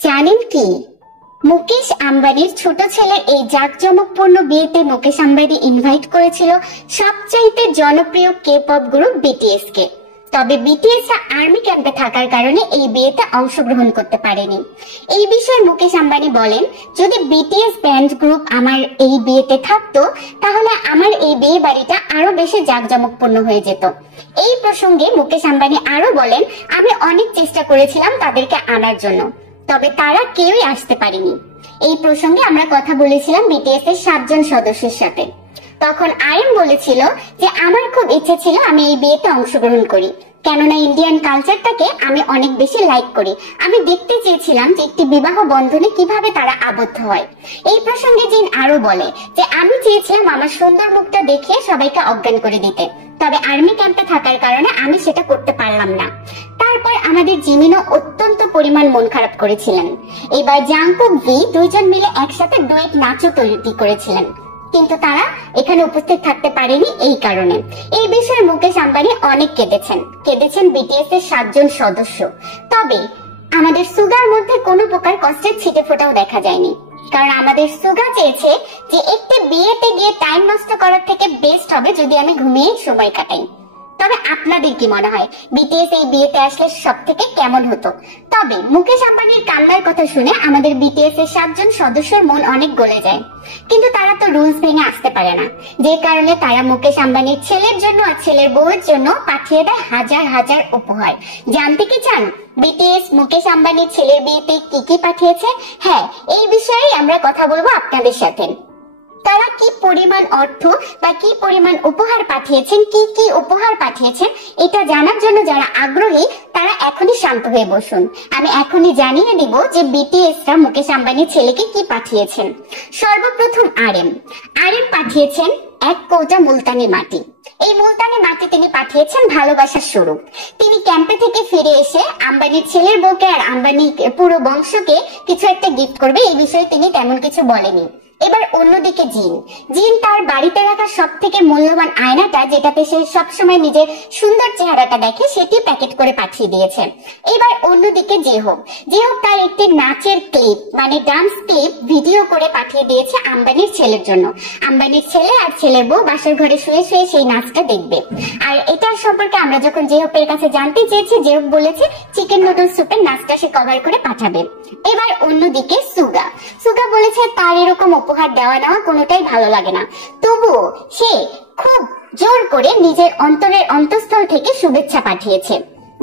জানেন কি, মুকেশ আম্বানির ছোট ছেলের এই জাঁকজমকপূর্ণ বিয়েতে মুকেশ আম্বানি ইনভাইট করেছিল সবচাইতে জনপ্রিয় কে পপ গ্রুপ বিটিএস কে। তবে বিটিএস আর্মি ক্যাম্পে থাকার কারণে এই বিয়েতে অংশগ্রহণ করতে পারেনি। এই বিষয়ে মুকেশ আম্বানি বলেন, যদি বিটিএস ব্যান্ড গ্রুপ আমার এই বিয়েতে থাকতো তাহলে আমার এই বিয়ে বাড়িটা আরো বেশি জাঁকজমকপূর্ণ হয়ে যেত। এই প্রসঙ্গে মুকেশ আম্বানি আরো বলেন, আমি অনেক চেষ্টা করেছিলাম তাদেরকে আনার জন্য, তবে তারা কেউই আসতে পারেনি। এই প্রসঙ্গে আমরা কথা বলেছিলাম বিটিএস এর 7 জন সদস্যের সাথে। তখন আরিয়ান বলেছিল যে আমার খুব ইচ্ছে ছিল আমি এই বিয়েতে অংশগ্রহণ করি, কেননা ইন্ডিয়ান কালচারটাকে আমি অনেক বেশি লাইক করি। আমি দেখতে চেয়েছিলাম যে একটি বিবাহ বন্ধনে কিভাবে তারা আবদ্ধ হয়। এই প্রসঙ্গে জিন আরো বলে যে আমি চেয়েছিলাম আমার সুন্দর মুখটা দেখিয়ে সবাইকে অজ্ঞান করে দিতে, তবে আর্মি ক্যাম্পে থাকার কারণে আমি সেটা করতে পারলাম না। তারপর আমাদের জিমিনও অত্যন্ত পরিমাণ মন খারাপ করেছিলেন। এবার জাংকুক ভি দুইজন মিলে একসাথে ডুয়েট নাচও তৈরি করেছিলেন, কিন্তু তারা এখানে উপস্থিত থাকতে পারেনি এই কারণে। এই বিষয়ে মুকেশ আম্বানি অনেক কেঁদেছেন বিটিএস এর 7 জন সদস্য। তবে আমাদের সুগার মধ্যে কোনো প্রকার কষ্টের ছিটে ফোঁটাও দেখা যায়নি, কারণ আমাদের সুগা চেয়েছে যে একটি বিয়েতে গিয়ে টাইম নষ্ট করার থেকে বেস্ট হবে যদি আমি ঘুমিয়ে সময় কাটাই। তবে আপনাদের কি মনে হয় বিটিএস এই বিয়েতে আসলে সব থেকে কেমন হতো? তবে মুকেশ আম্বানির কান্নার কথা শুনে আমাদের বিটিএস এর 7 জন সদস্যর মন অনেক গলে যায়, কিন্তু তারা তো রুলস ভেঙে আসতে পারে না, যে কারণে তারা মুকেশ আম্বানির ছেলের জন্য আর ছেলের বউয়ের জন্য পাঠিয়ে দেয় হাজার হাজার উপহার। জানতে কি চান বিটিএস মুকেশ আম্বানির ছেলের বিয়েতে কি কি পাঠিয়েছে? হ্যাঁ, এই বিষয়ে আমরা কথা বলবো আপনাদের সাথে। তারা কি পরিমাণ অর্থ বা কি পরিমাণ উপহার পাঠিয়েছেন, কি কি উপহার পাঠিয়েছেন, এটা জানার জন্য যারা আগ্রহী তারা এখনই শান্ত হয়ে বসুন। আমি এখনই জানিয়ে দিব যে বিটিএসরা মুকেশ আম্বানির ছেলেকে কি পাঠিয়েছেন। সর্বপ্রথম আরএম পাঠিয়েছেন 1 কৌটা মুলতানি মাটি। এই মুলতানি মাটি তিনি পাঠিয়েছেন ভালোবাসার স্বরূপ। তিনি ক্যাম্পে থেকে ফিরে এসে আম্বানির ছেলের বউকে আর আম্বানি পুরো বংশকে কিছু একটা গিফট করবে, এই বিষয়ে তিনি তেমন কিছু বলেনি। এবার অন্যদিকে জিন তার বাড়িতে রাখা সব থেকে মূল্যবান আয়নাটা, যেটাতে সে সবসময় নিজের সুন্দর চেহারাটা দেখে, সেটি প্যাকেট করে পাঠিয়ে দিয়েছে। এবার অন্যদিকে জেহব তার একটি নাচের ক্লিপ মানে ডান্স ক্লিপ ভিডিও করে পাঠিয়ে দিয়েছে আম্বানির ছেলের জন্য। আম্বানির ছেলে আর ছেলের বউ বাসার ঘরে শুয়ে শুয়ে সেই নাচটা দেখবে। আর এটার সম্পর্কে আমরা যখন জেহবের কাছে জানতে চেয়েছি, জেহব বলেছে চিকেন নুডল স্যুপের নাচটা সে কভার করে পাঠাবে। এবার অন্যদিকে সুগা বলেছে তার এরকম উপহার দেওয়া নেওয়া কোনোটাই ভালো লাগে না, তবুও সে খুব জোর করে নিজের অন্তরের অন্তঃস্থল থেকে শুভেচ্ছা পাঠিয়েছে।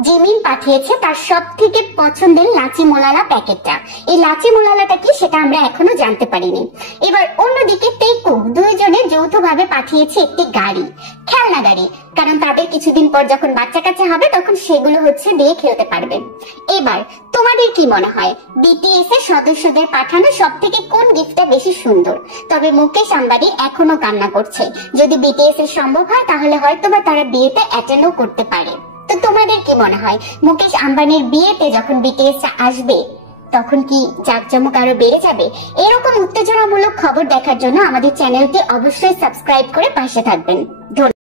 জিমিন পাঠিয়েছে তার সব থেকে পছন্দের লাচি মোলালা প্যাকেটটা। এই লাচি মোলালাটা কি সেটা আমরা এখনো জানতে পারিনি। এবার অন্যদিকে তেকুক দুইজনে যৌথভাবে পাঠিয়েছে একটি গাড়ি, খেলনা গাড়ি, কারণ তাদের কিছুদিন পর যখন বাচ্চা কাচ্চা হবে তখন সেগুলো দিয়ে খেলতে পারবে। এবার তোমাদের কি মনে হয় বিটিএস এর সদস্যদের পাঠানো সব থেকে কোন গিফটটা বেশি সুন্দর? তবে মুকেশ আম্বানি এখনো কান্না করছে। যদি বিটিএস এর সম্ভব হয় তাহলে হয়তোবা তারা বিয়েতে অ্যাটেন্ডও করতে পারে। তো তোমাদের কি মনে হয় মুকেশ আম্বানির বিয়েতে যখন বিটিএস আসবে তখন কি জাঁকজমক আরো বেড়ে যাবে? এরকম উত্তেজনামূলক খবর দেখার জন্য আমাদের চ্যানেলটি অবশ্যই সাবস্ক্রাইব করে পাশে থাকবেন।